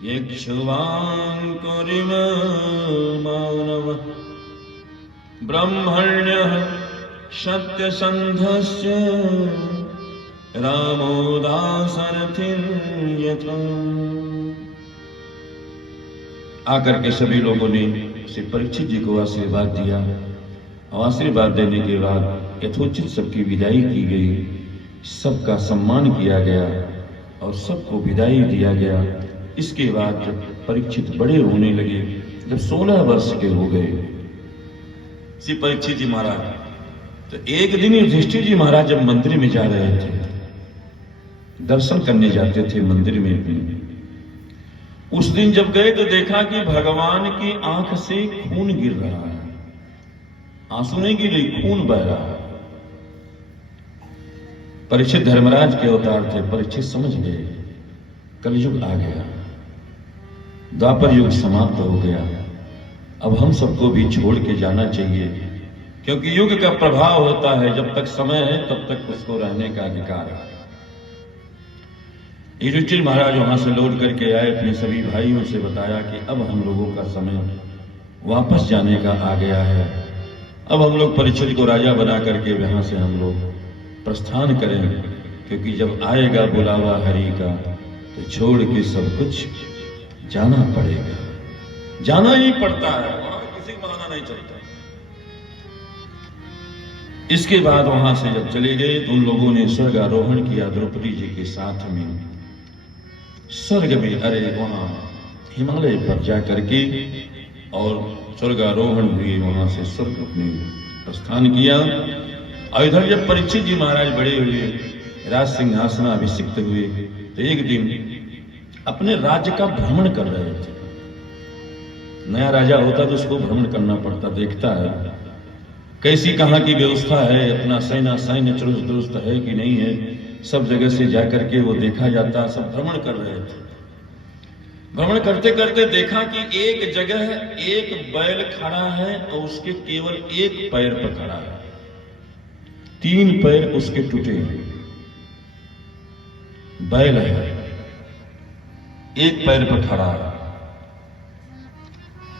यक्षवाङ्कुरिम मानव ब्रह्मण्यः सत्यसन्धस्य रामो दाशरथिर्यथा। आकर के सभी लोगों ने श्री परीक्षित जी को आशीर्वाद दिया और आशीर्वाद देने के बाद यथोचित सबकी विदाई की गई, सबका सम्मान किया गया और सबको विदाई दिया गया। इसके बाद जब परीक्षित बड़े होने लगे, जब 16 वर्ष के हो गए श्री परीक्षित जी महाराज, तो एक दिन युधिष्ठिर जी महाराज जब मंदिर में जा रहे थे, दर्शन करने जाते थे मंदिर में भी, उस दिन जब गए तो देखा कि भगवान की आंख से खून गिर रहा है। आंसू नहीं गिर रही, खून बह रहा है। परीक्षित धर्मराज के अवतार थे। परीक्षित समझ गए कलयुग आ गया, द्वापर युग समाप्त हो गया, अब हम सबको भी छोड़ के जाना चाहिए, क्योंकि युग का प्रभाव होता है, जब तक समय है तब तक उसको रहने का अधिकार है। युधिष्ठिर महाराज वहां से लौट करके आए, अपने सभी भाइयों से बताया कि अब हम लोगों का समय वापस जाने का आ गया है, अब हम लोग परीक्षित को राजा बना करके यहां से हम लोग प्रस्थान करें, क्योंकि जब आएगा बुलावा हरि का तो छोड़ के सब कुछ जाना पड़ेगा, जाना ही पड़ता है, वहां किसी को मनाना नहीं चलता। इसके बाद वहां से जब चले गए तो उन लोगों ने स्वर्ग आरोहण किया द्रौपदी जी के साथ में। स्वर्ग में, अरे वहां हिमालय पर जा करके और स्वर्ग आरोहण हुए, वहां से स्वर्ग अपने प्रस्थान किया। और इधर जब परीक्षित जी महाराज बड़े हुए, राज सिंहासनाभिषिक्त हुए, तो एक दिन अपने राज्य का भ्रमण कर रहे थे। नया राजा होता तो उसको भ्रमण करना पड़ता, देखता है कैसी कहां की व्यवस्था है, अपना सैन्य चुस्त दुरुस्त है कि नहीं है, सब जगह से जाकर के वो देखा जाता। सब भ्रमण कर रहे थे। भ्रमण करते करते देखा कि एक जगह एक बैल खड़ा है और उसके केवल एक पैर पर खड़ा है, 3 पैर उसके टूटे हैं। बैल है, एक पैर पर खड़ा है,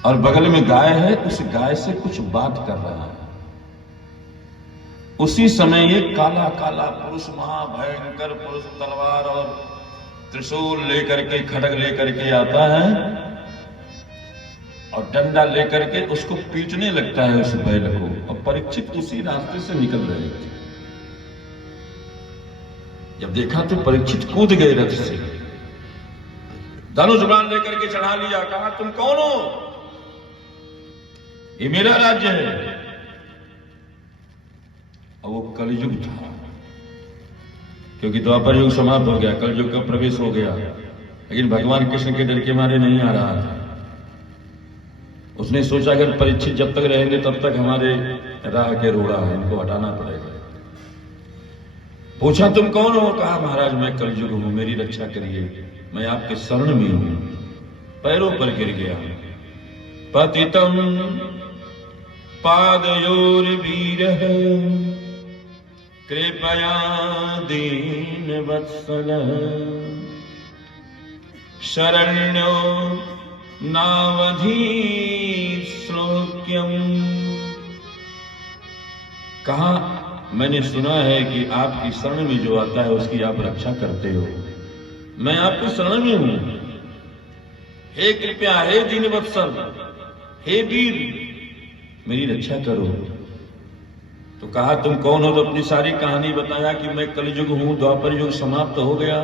और बगल में गाय है, उस गाय से कुछ बात कर रहा है। उसी समय एक काला काला पुरुष, महाभयंकर पुरुष, तलवार और त्रिशूल लेकर के, खड्ग लेकर के आता है और डंडा लेकर के उसको पीटने लगता है उस बैल को। और परीक्षित उसी रास्ते से निकल रहे थे। जब देखा तो परीक्षित कूद गए रथ से, धनुष बाण लेकर के चढ़ा लिया, कहा तुम कौन हो, ये मेरा राज्य है। और वो कलयुग था, क्योंकि द्वापर युग समाप्त हो गया, कलयुग का प्रवेश हो गया। लेकिन भगवान कृष्ण के डर के मारे नहीं आ रहा था। उसने सोचा अगर परीक्षित जब तक रहेंगे तब तक हमारे राह के रोड़ा है, इनको हटाना पड़ेगा। पूछा तुम कौन हो, कहा महाराज मैं कलयुग हूं, मेरी रक्षा करिए, मैं आपके शरण में हूं। पैरों पर गिर गया। पतितम पादयोर्वीरः कृपया दीन वत्सल शरण्यो नावधि श्लोक्यम। कहा मैंने सुना है कि आपकी शरण में जो आता है उसकी आप रक्षा करते हो, मैं आपकी शरण में हूं। हे कृपया, हे दीन वत्सल, हे वीर, मेरी रक्षा करो। तो कहा तुम कौन हो, तो अपनी सारी कहानी बताया कि मैं कलयुग हूं, द्वापर युग समाप्त हो गया,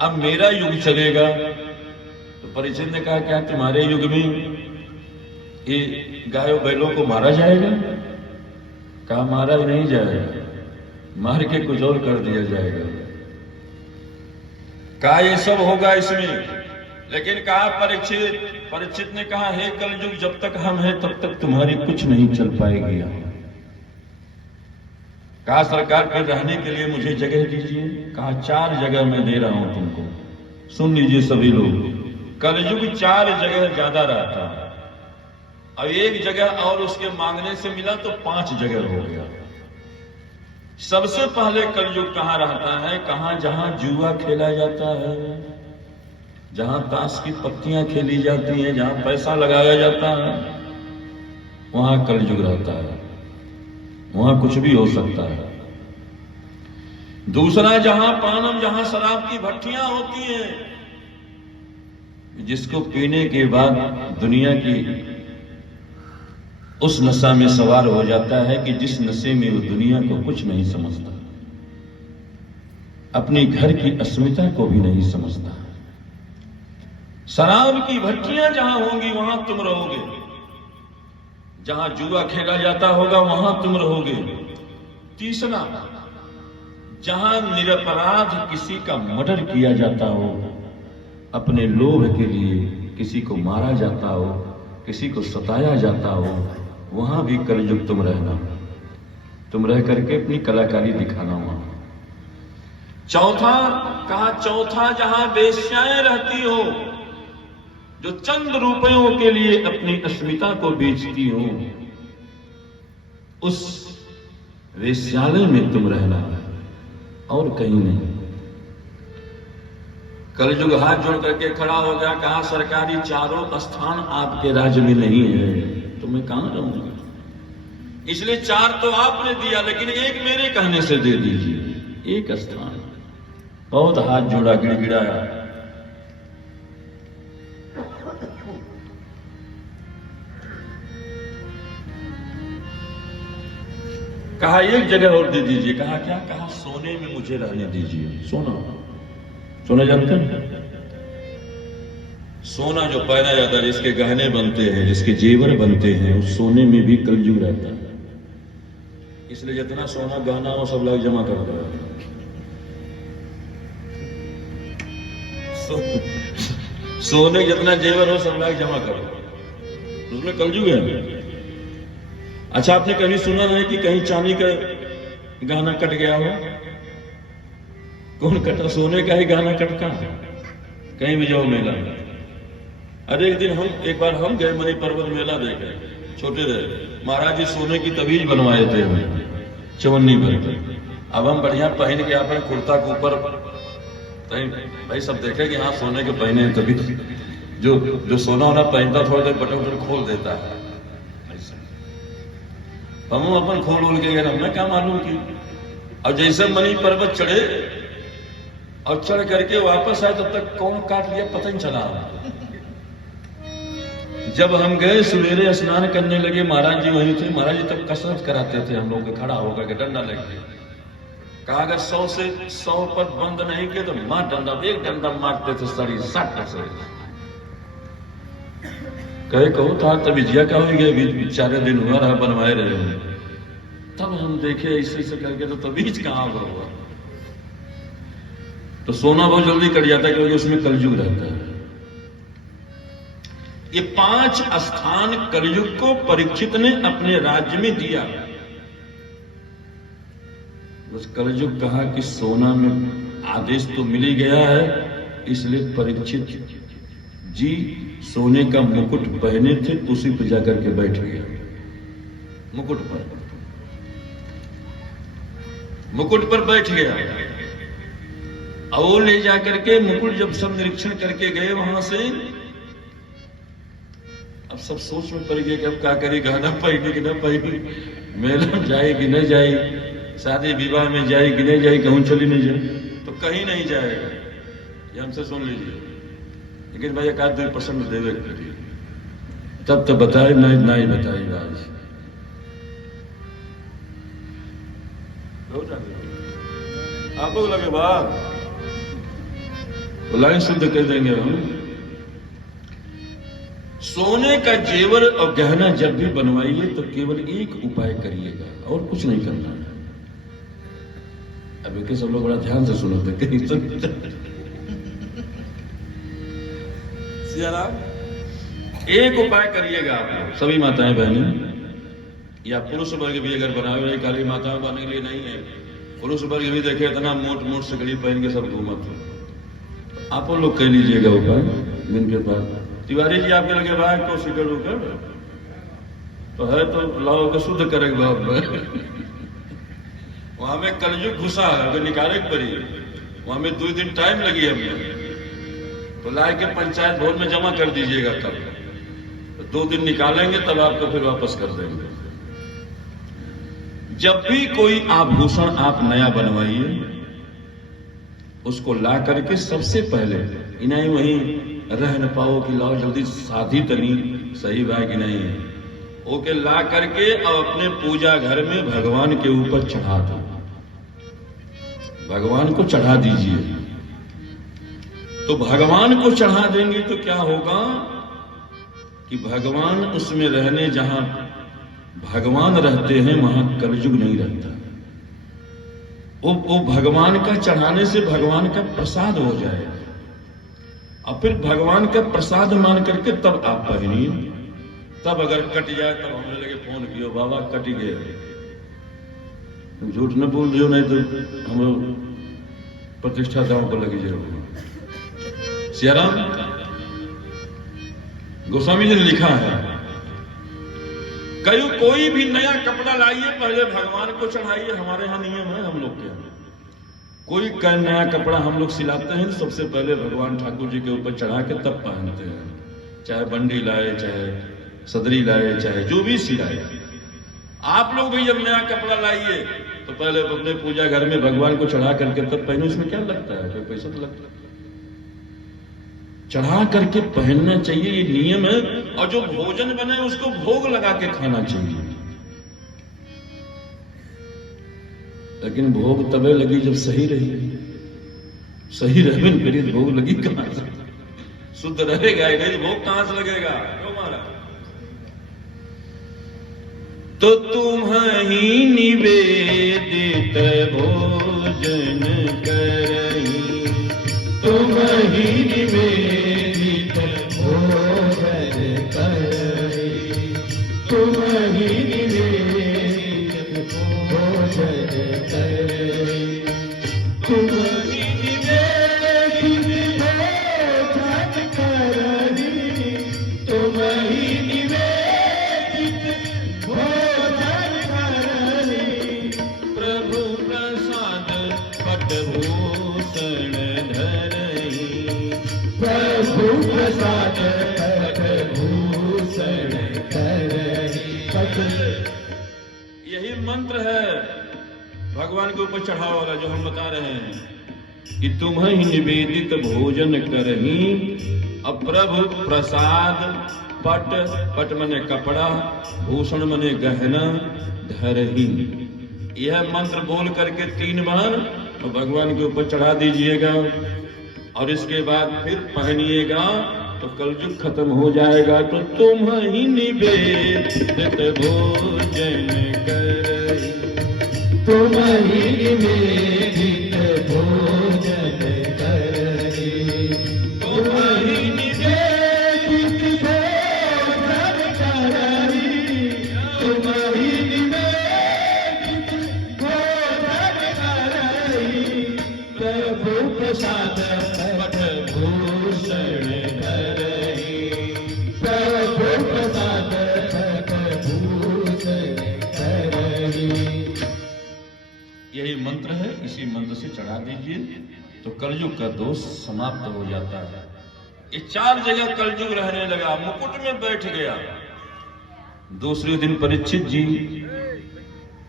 अब मेरा युग चलेगा। तो परीक्षित ने कहा क्या तुम्हारे युग में ये गायों बैलों को मारा जाएगा? कहा मारा ही नहीं जाएगा, मार के कुछ और कर दिया जाएगा। कहा ये सब होगा इसमें, लेकिन कहा परीक्षित ने कहा हे कलयुग, जब तक हम हैं तब तक तुम्हारी कुछ नहीं चल पाएगी। कहा सरकार फिर रहने के लिए मुझे जगह दीजिए। कहा 4 जगह मैं दे रहा हूं तुमको, सुन लीजिए सभी लोग। कलयुग 4 जगह ज्यादा रहता है, और 1 जगह और उसके मांगने से मिला तो 5 जगह हो गया। सबसे पहले कलयुग कहां रहता है? कहां जहां जुआ खेला जाता है, जहां ताश की पत्तियां खेली जाती हैं, जहां पैसा लगाया जाता है, वहां कलयुग रहता है, वहां कुछ भी हो सकता है। दूसरा, जहां पानम, जहां शराब की भट्टियां होती हैं, जिसको पीने के बाद दुनिया की उस नशा में सवार हो जाता है कि जिस नशे में वो दुनिया को कुछ नहीं समझता, अपने घर की अस्मिता को भी नहीं समझता। शराब की भट्टियां जहां होंगी वहां तुम रहोगे, जहां जुआ खेला जाता होगा वहां तुम रहोगे। तीसरा, जहां निरपराध किसी का मर्डर किया जाता हो, अपने लोभ के लिए किसी को मारा जाता हो, किसी को सताया जाता हो, वहां भी कलयुग तुम रहना, तुम रह करके अपनी कलाकारी दिखाना वहां। चौथा कहा, चौथा जहां वेश्याएं रहती हो, जो चंद रुपयों के लिए अपनी अस्मिता को बेचती हो, उस वेश्यालय में तुम रहना, और कहीं नहीं। कलयुग हाथ जोड़ करके खड़ा हो गया, कहा सरकारी चारों स्थान आपके राज्य में नहीं है, तो मैं कहां रहूंगा? इसलिए 4 तो आपने दिया, लेकिन एक मेरे कहने से दे दीजिए, एक स्थान। बहुत हाथ जोड़ा, गिड़गिड़ाया। कहा एक जगह और दे दीजिए। कहा क्या? कहा सोने में मुझे रहने दीजिए। सोना, सोना जानते हैं? सोना जो पहना जाता है, जिसके गहने बनते हैं, जिसके जेवर बनते हैं, उस सोने में भी कलयुग रहता है। इसलिए जितना सोना गहना हो सब लोग जमा कर दो। सोने जितना जेवर हो सब लोग जमा करो, उसमें कलयुग है। अच्छा, आपने कभी सुना नहीं कि कहीं चांदी का गहना कट गया हो? कौन कटा? सोने का ही गहना कटता है। कहीं भी जाओ मेला में। अरे एक बार हम गए मणि पर्वत मेला देखे, छोटे रहे। महाराज जी सोने की तवीज बनवाए थे हमें, चवन्नी भर के। अब हम बढ़िया पहन के अपने कुर्ता के ऊपर, भाई सब देखे कि हाँ सोने के पहने, तभी जो सोना होना पहनता थोड़ा देर बटन खोल देता है। हम अपन खोल के गए, हमने क्या मालूम कि। और जैसे मणि पर्वत चढ़े और चढ़ करके वापस आए, तब तक कौन काट लिया पता नहीं चला। जब हम गए सवेरे स्नान करने लगे, महाराज जी वहीं थे। महाराज जी तब कसरत कराते थे हम लोग को, खड़ा होकर के डंडा लेके। कहा अगर 100 से 100 पर बंद नहीं किए तो मार डंडा, एक डंडा मारते थे शरीर 60 से। कहे कहो था तबीजिया का हो गया, 4 दिन हुआ रहा बनवाए रहे। तब हम देखे ऐसे करके तो तबीज कहां हुआ। तो सोना बहुत जल्दी कट जाता है, क्योंकि उसमें कलयुग रहता है। ये 5 स्थान कलयुग को परीक्षित ने अपने राज्य में दिया। उस कलयुग कहा कि सोना में आदेश तो मिल ही गया है, इसलिए परीक्षित जी सोने का मुकुट पहने थे, उसी पर जाकर के बैठ गया। मुकुट पर बैठ गया। और वो ले जाकर के मुकुट जब सब निरीक्षण करके गए वहां से, अब सब सोच में पड़ गए कि अब क्या करें, गहना पहने कि न पहने, मेला जाए कि न जाए, शादी विवाह में जाए कि नहीं जाए, कहूं चली नहीं जाए। तो कहीं नहीं जाएगा, ये हमसे सुन लीजिए। लेकिन भाई 1-2% देवे करिए, तब तो बताए नहीं बताए। आज आप लोग लगे बात लाइन शुद्ध कर देंगे हम। सोने का जेवर और गहना जब भी बनवाइए तो केवल एक उपाय करिएगा, और कुछ नहीं करना है। अब के सब लोग बड़ा ध्यान से सुनो तो कहीं एक उपाय करिएगा आप लोग, सभी माताएं बहनें, या पुरुष वर्ग भी अगर बनाए हुए, काली माताएं बनने के लिए नहीं है, पुरुष वर्ग भी देखे इतना मोट सगड़ी पहन के सब घूमत हो। आप लोग कह लीजिएगा उपाय दिन के बाद। तिवारी जी आपके लगे भाई तो सिकड़ उकर तो है, तो लाओ के शुद्ध करेंगे वहां में कलयुग घुसा है, अगर निकाले पड़ी वहां में 2 दिन टाइम लगी हमें। तो लाए के पंचायत भवन में जमा कर दीजिएगा। कल 2 दिन निकालेंगे तब आपको फिर वापस कर देंगे। जब भी कोई आभूषण आप नया बनवाइए, उसको ला करके सबसे पहले इन्हें वहीं रह न पाओ कि लाओ जल्दी शादी तनी सही बात कि नहीं है, ओके ला करके अब अपने पूजा घर में भगवान के ऊपर चढ़ा दो, भगवान को चढ़ा दीजिए। तो भगवान को चढ़ा देंगे तो क्या होगा कि भगवान उसमें रहने, जहां भगवान रहते हैं वहां कलयुग नहीं रहता। वो भगवान का चढ़ाने से भगवान का प्रसाद हो जाएगा, और फिर भगवान का प्रसाद मान करके तब आप पहनिए। तब अगर कट जाए तब हमने लगे फोन किया, बाबा कट गए, झूठ न बोल दियो, नहीं तो हम प्रतिष्ठा दांव पर लगी जरूर। सियाराम गोस्वामी जी ने लिखा है, कोई भी नया कपड़ा लाइए पहले भगवान को चढ़ाइए। हमारे यहाँ नियम है, हम लोग के कोई नया कपड़ा हम लोग सिलाते हैं सबसे पहले भगवान ठाकुर जी के ऊपर चढ़ा के तब पहनते हैं। चाहे बंडी लाए, चाहे सदरी लाए, चाहे जो भी सिलाए। आप लोग भी जब नया कपड़ा लाइए तो पहले अपने पूजा घर में भगवान को चढ़ा करके तब पहनो। इसमें क्या लगता है, कोई पैसा तो लगता है? चढ़ा करके पहनना चाहिए, ये नियम है। और जो भोजन बने उसको भोग लगा के खाना चाहिए। लेकिन भोग तबे लगी जब सही रही, सही रहे करिए भोग लगी कहां से? शुद्ध रहेगा ही नहीं, भोग कहां से लगेगा? क्यों मारा? तो तुम्हीं निवेदित भोजन करही, तुम्हीं निवेदित भोजन करही, तुम्हीं निवेदित भोजन करही, तुम्हीं निवेदित भोजन करही, तुम्हीं निवेदित भोजन करही, प्रभु प्रसाद पटभूषण धरही, प्रभु प्रसाद पटभूषण धरही। यही मंत्र है भगवान के ऊपर चढ़ावा वाला जो हम बता रहे हैं कि तुम्हें निवेदित भोजन करही, अप्रभु प्रसाद पट, पट मने कपड़ा, भूषण मने गहना, धरही। यह मंत्र बोल करके 3 बार तो भगवान के ऊपर चढ़ा दीजिएगा, और इसके बाद फिर पहनिएगा तो कलयुग खत्म हो जाएगा। तो तुम्हीं निवेदित भोजन करही, तुम्हीं निवेदित भोजन करही, तुम्हीं निवेदित भोजन करही, तुम्हीं निवेदित भोजन करही, प्रभु प्रसाद पटभूषण धरही, प्रभु प्रसाद पटभूषण धरही। यही मंत्र है, इसी मंत्र से चढ़ा दीजिए तो कलयुग का दोष समाप्त हो जाता है। ये 4 जगह कलयुग रहने लगा, मुकुट में बैठ गया। दूसरे दिन परीक्षित जी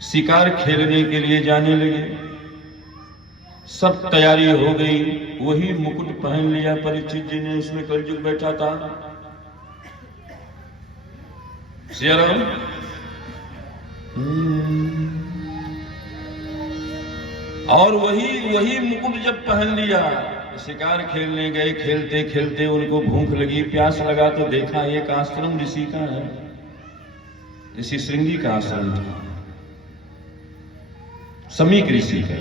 शिकार खेलने के लिए जाने लगे, सब तैयारी हो गई, वही मुकुट पहन लिया परीक्षित जी ने, उसमें कलयुग बैठा था। सियाराम और वही मुकुट जब पहन लिया, शिकार खेलने गए, खेलते खेलते उनको भूख लगी, प्यास लगा तो देखा एक आश्रम ऋषि का है, ऋषि श्रृंगी का आश्रम था, समीक ऋषि का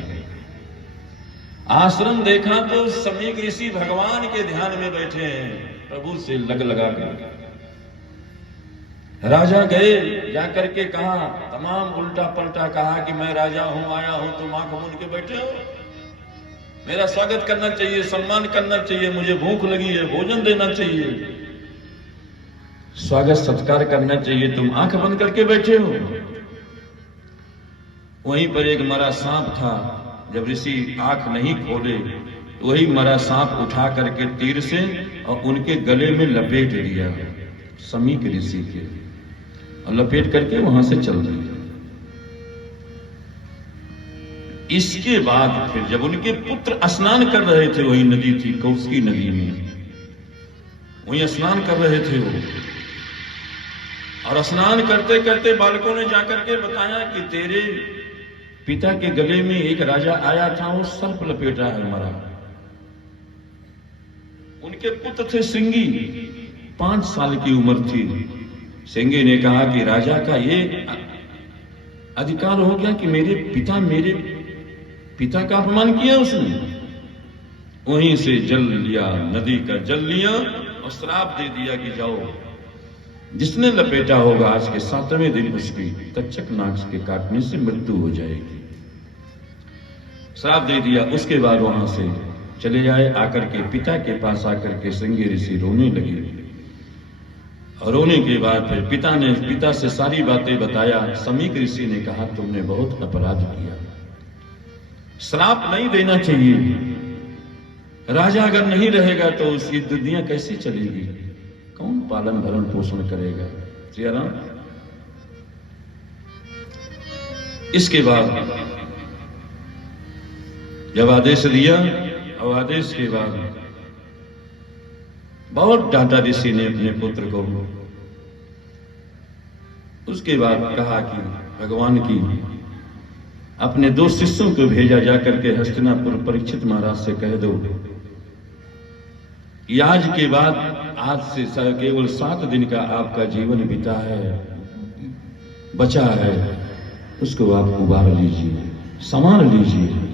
आश्रम देखा तो समीक ऋषि भगवान के ध्यान में बैठे हैं, प्रभु से लग लगा कर। राजा गए, जाकर के कहा, तमाम उल्टा पलटा कहा कि मैं राजा हूं, आया हूं, तुम आंख मूंद के बैठे हो, मेरा स्वागत करना चाहिए, सम्मान करना चाहिए, मुझे भूख लगी है, भोजन देना चाहिए, स्वागत सत्कार करना चाहिए, तुम आंख बंद करके बैठे हो। वहीं पर एक मरा सांप था, जब ऋषि आंख नहीं खोले वही मरा सांप उठा करके तीर से और उनके गले में लपेट दिया, समीक ऋषि के, और लपेट करके वहां से चल दिया। इसके बाद फिर जब उनके पुत्र स्नान कर रहे थे, वही नदी थी कौशिकी नदी में, वही स्नान कर रहे थे वो, और स्नान करते करते बालकों ने जाकर के बताया कि तेरे पिता के गले में एक राजा आया था, वो सर्प लपेटा है, मरा। उनके पुत्र थे सिंगी, 5 साल की उम्र थी। सिंगी ने कहा कि राजा का ये अधिकार हो गया कि मेरे पिता का अपमान किया उसने। वहीं से जल लिया, नदी का जल लिया और श्राप दे दिया कि जाओ, जिसने लपेटा होगा आज के 7वें दिन उसकी तक्षक नाग के काटने से मृत्यु हो जाएगी। श्राप दे दिया। उसके बाद वहां से चले आए, आकर के पिता के पास आकर के सिंगी ऋषि रोने लगे, और रोने के बाद फिर पिता से सारी बातें बताया। समीक ऋषि ने कहा तुमने बहुत अपराध किया, श्राप नहीं देना चाहिए, राजा अगर नहीं रहेगा तो उसकी दुनिया कैसे चलेगी, कौन पालन भरण पोषण करेगा। श्री राम। इसके बाद जब आदेश दिया, और आदेश के बाद बहुत डांटा ऋषि ने अपने पुत्र को। उसके बाद कहा कि भगवान की अपने 2 शिष्यों को भेजा जाकर के हस्तिनापुर परीक्षित महाराज से कह दो कि आज के बाद, आज से केवल 7 दिन का आपका जीवन बीता है, बचा है, उसको आप उबार लीजिए, संवार लीजिए।